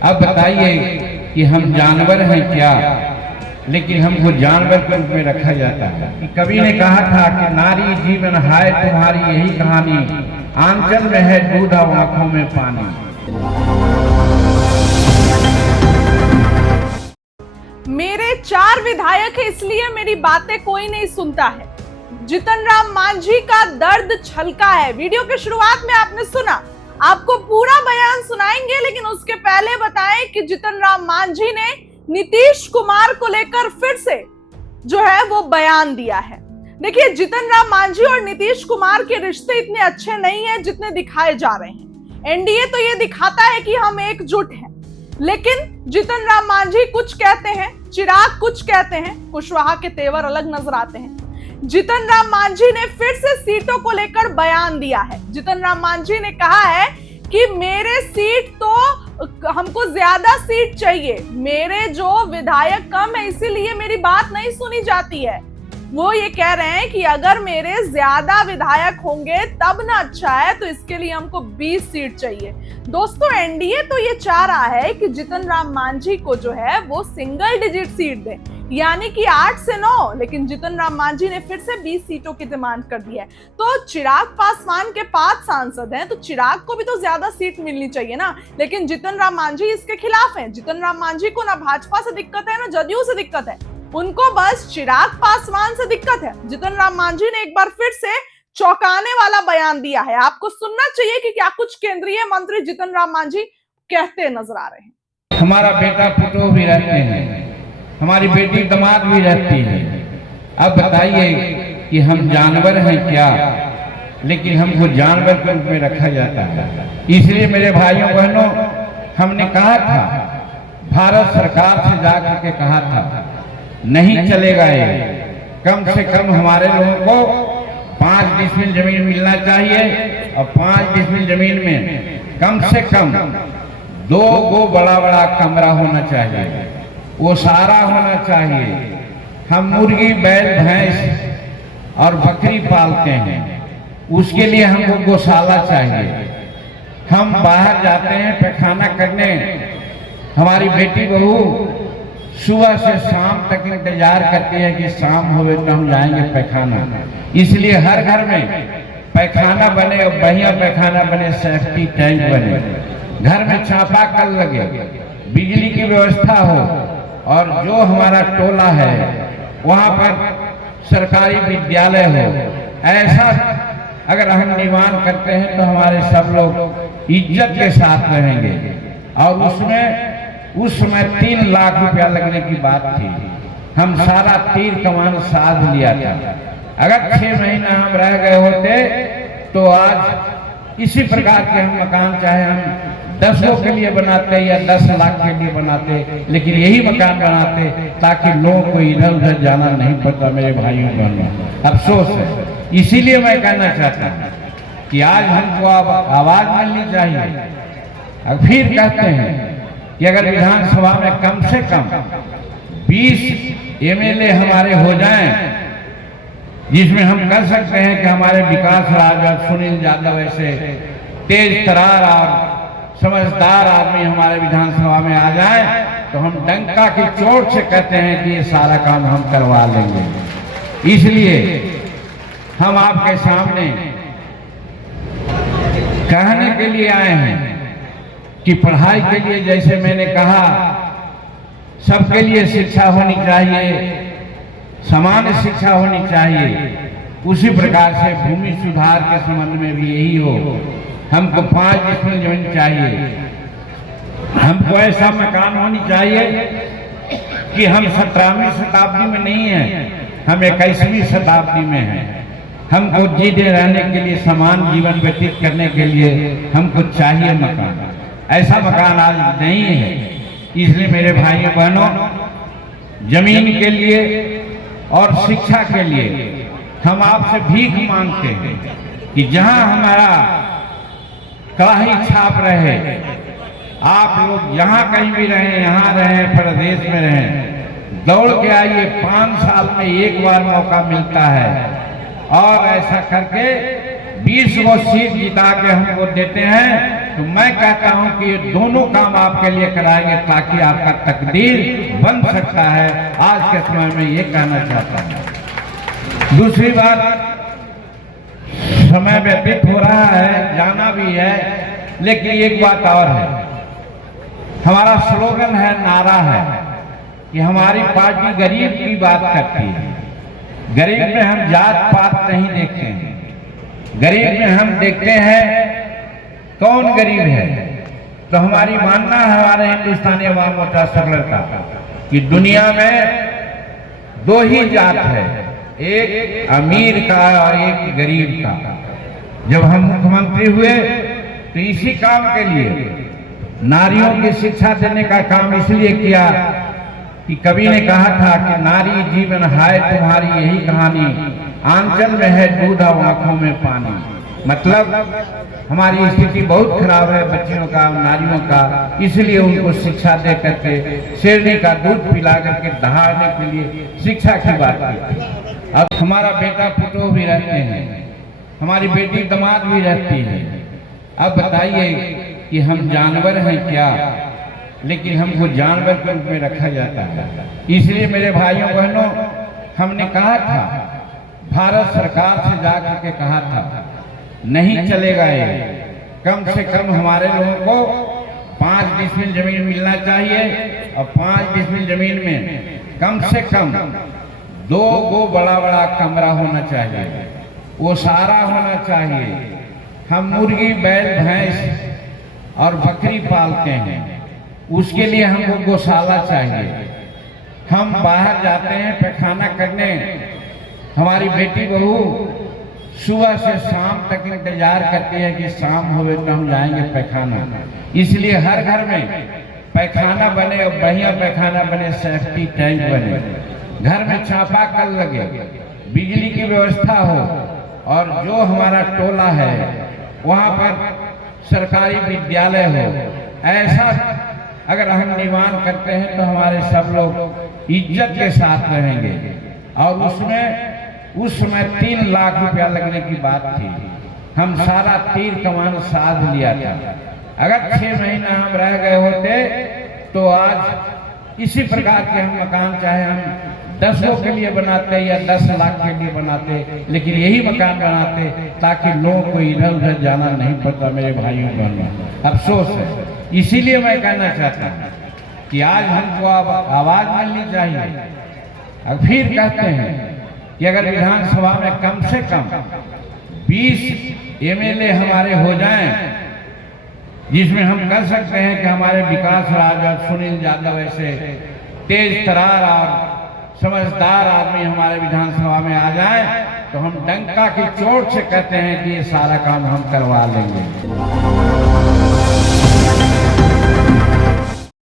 अब बताइए कि हम जानवर हैं क्या, लेकिन हमको जानवर के रूप में रखा जाता है। कि कवि ने कहा था कि नारी जीवन हाय तुम्हारी यही कहानी, आंचल में है दूध और आंखों में पानी। मेरे 4 विधायक है इसलिए मेरी बातें कोई नहीं सुनता है। जितन राम मांझी का दर्द छलका है। वीडियो के शुरुआत में आपने सुना, आपको पूरा बयान सुनाएंगे, लेकिन उसके पहले बताएं कि जितन राम मांझी ने नीतीश कुमार को लेकर फिर से जो है वो बयान दिया है। देखिए, जितन राम मांझी और नीतीश कुमार के रिश्ते इतने अच्छे नहीं हैं जितने दिखाए जा रहे हैं। एनडीए तो ये दिखाता है कि हम एकजुट हैं, लेकिन जितन राम मांझी कुछ कहते हैं, चिराग कुछ कहते हैं, कुशवाहा के तेवर अलग नजर आते हैं। जितन राम मांझी ने फिर से सीटों को लेकर बयान दिया है। जितन राम मांझी ने कहा है कि मेरे सीट तो हमको ज्यादा सीट चाहिए, मेरे जो विधायक कम है इसीलिए मेरी बात नहीं सुनी जाती है। वो ये कह रहे हैं कि अगर मेरे ज्यादा विधायक होंगे तब ना अच्छा है, तो इसके लिए हमको 20 सीट चाहिए। दोस्तों, एनडीए तो ये चाह रहा है कि जितन राम मांझी को जो है वो सिंगल डिजिट सीट दे, यानी कि 8 से 9, लेकिन जितन राम मांझी ने फिर से 20 सीटों की डिमांड कर दी है। तो चिराग पासवान के 5 सांसद हैं, तो चिराग को भी तो ज्यादा सीट मिलनी चाहिए ना, लेकिन जितन राम मांझी इसके खिलाफ हैं। जितन राम मांझी को ना भाजपा से दिक्कत है ना जदयू से दिक्कत है, उनको बस चिराग पासवान से दिक्कत है। जितन राम मांझी ने एक बार फिर से चौंकाने वाला बयान दिया है। आपको सुनना चाहिए कि क्या कुछ केंद्रीय मंत्री जितन राम मांझी कहते नजर आ रहे हैं। हमारा बेटा पुतोह भी रहते हैं, हमारी बेटी दामाद भी रहती है। अब बताइए कि हम जानवर हैं क्या, लेकिन हमको जानवर के रूप में रखा जाता है। इसलिए मेरे भाइयों बहनों, हमने कहा था, भारत सरकार से जाकर के कहा था, नहीं चलेगा ये। कम से कम हमारे लोगों को 5 डिसमिल जमीन मिलना चाहिए, और 5 डिसमिल जमीन में कम से कम 2 बड़ा बड़ा कमरा होना चाहिए, वो सारा होना चाहिए। हम मुर्गी, बैल, भैंस और बकरी पालते हैं, उसके लिए हमको गौशाला चाहिए। हम बाहर जाते हैं पैखाना करने, हमारी बेटी बहू सुबह से शाम तक इंतजार करती है कि शाम होवे तो हम जाएंगे पैखाना। इसलिए हर घर में पैखाना बने, और बढ़िया पैखाना बने, सेफ्टी टैंक बने, घर में चापाकल लगे, बिजली की व्यवस्था हो, और जो हमारा टोला है वहाँ पर सरकारी विद्यालय हो। ऐसा अगर हम निर्माण करते हैं तो हमारे सब लोग इज्जत के साथ रहेंगे। और उसमें उस समय 3 लाख रुपया लगने की बात थी, हम सारा तीर कमान साध लिया था। अगर 6 महीना हम रह गए होते तो आज इसी प्रकार के हम मकान, चाहे हम 10 लोग के लिए बनाते या 10 लाख के लिए बनाते, लेकिन यही मकान बनाते ताकि लोगों को इधर उधर जाना नहीं पड़ता। मेरे भाइयों बहनों, अफसोस है। इसीलिए मैं कहना चाहता हूँ कि आज हमको अब आवाज मिलनी चाहिए। अब फिर कहते हैं कि अगर विधानसभा में कम से कम 20 एमएलए हमारे हो जाएं, जिसमें हम कर सकते हैं कि हमारे विकास राज और सुनील यादव ऐसे तेज तरार और समझदार आदमी हमारे विधानसभा में आ जाए, तो हम डंका की चोट से कहते हैं कि ये सारा काम हम करवा लेंगे। इसलिए हम आपके सामने कहने के लिए आए हैं कि पढ़ाई के लिए, जैसे मैंने कहा, सबके लिए शिक्षा होनी चाहिए, समान शिक्षा होनी चाहिए, उसी प्रकार से भूमि सुधार के संबंध में भी यही हो। हमको 5 डिसमिल जमीन चाहिए, हमको ऐसा मकान होनी चाहिए कि हम 17वीं शताब्दी में नहीं हैं, हम 21वीं शताब्दी में हैं। हमको जीते रहने के लिए, समान जीवन व्यतीत करने के लिए हमको चाहिए मकान। ऐसा मकान आज नहीं है। इसलिए मेरे भाइयों बहनों, जमीन के लिए और शिक्षा के लिए हम आपसे भीख मांगते हैं कि जहां हमारा कड़ाही छाप रहे, आप लोग जहां कहीं भी रहें, यहाँ रहें, प्रदेश में रहें, दौड़ के आइए। 5 साल में एक बार मौका मिलता है, और ऐसा करके 20 वो सीट जिता के हमको देते हैं तो मैं कहता हूं कि ये दोनों काम आपके लिए कराएंगे ताकि आपका तकदीर बन सकता है। आज के समय में ये कहना चाहता हूं। दूसरी बात, समय व्यतीत हो रहा है, जाना भी है, लेकिन एक बात और है। हमारा स्लोगन है, नारा है कि हमारी पार्टी गरीब की बात करती है। गरीब में हम जात पात नहीं देखते हैं, गरीब में हम देखते हैं कौन गरीब है। तो हमारी मानना है, हमारे हिंदुस्तानी अवाम मोर्चा सर्कुलर का, कि दुनिया में दो ही जात है, एक अमीर का और एक गरीब का। जब हम मुख्यमंत्री हुए तो इसी काम के लिए नारियों की शिक्षा देने का काम इसलिए किया कि कवि ने कहा था कि नारी जीवन है तुम्हारी यही कहानी, आंचल में है दूध और आंखों में पानी। मतलब हमारी स्थिति बहुत खराब है बच्चियों का, नारियों का, इसलिए उनको शिक्षा दे करके शेरनी का दूध पिला करके दहाड़ने के लिए शिक्षा की बात की। अब हमारा बेटा पुतोह भी रहते हैं, हमारी बेटी दामाद भी रहती है। अब बताइए कि हम जानवर हैं क्या, लेकिन हमको जानवर के रूप में रखा जाता है। इसलिए मेरे भाइयों बहनों, हमने कहा था, भारत सरकार से जाकर के कहा था, नहीं चलेगा ये, कम से कम हमारे लोगों को 5 डिसमिल जमीन मिलना चाहिए और 5 डिसमिल जमीन में कम से कम 2 बड़ा बड़ा कमरा होना चाहिए, वो सारा होना चाहिए। हम मुर्गी, बैल, भैंस और बकरी पालते हैं, उसके लिए हमको गौशाला चाहिए। हम बाहर जाते हैं पैखाना करने, हमारी बेटी बहू सुबह से शाम तक इंतजार करती है कि शाम होवे तो हम जाएंगे पैखाना। इसलिए हर घर में पैखाना बने और बढ़िया पैखाना बने, सेफ्टी टैंक बने, घर में चापा कल लगे, बिजली की व्यवस्था हो, और जो हमारा टोला है वहाँ पर सरकारी विद्यालय हो। ऐसा अगर हम निर्माण करते हैं तो हमारे सब लोग इज्जत के साथ रहेंगे। और उसमें उस समय 3 लाख रुपया लगने की बात थी, हम सारा तीर कमान साध लिया था। अगर 6 महीना हम रह गए होते तो आज इसी प्रकार के हम मकान, चाहे हम 10 लोग के लिए बनाते या 10 लाख के लिए बनाते, लेकिन यही मकान बनाते ताकि लोगों को इधर उधर जाना नहीं पड़ता। मेरे भाइयों बहनों, अफसोस है। इसीलिए मैं कहना चाहता हूँ कि आज हमको अब आवाज मिलनी चाहिए। अब फिर कहते हैं कि अगर विधानसभा में कम से कम 20 MLA हमारे हो जाएं, जिसमें हम कर सकते हैं कि हमारे विकास राज और सुनील यादव ऐसे तेज तरार और समझदार आदमी हमारे विधानसभा में आ जाए, तो हम डंका की चोट से कहते हैं कि ये सारा काम हम करवा लेंगे।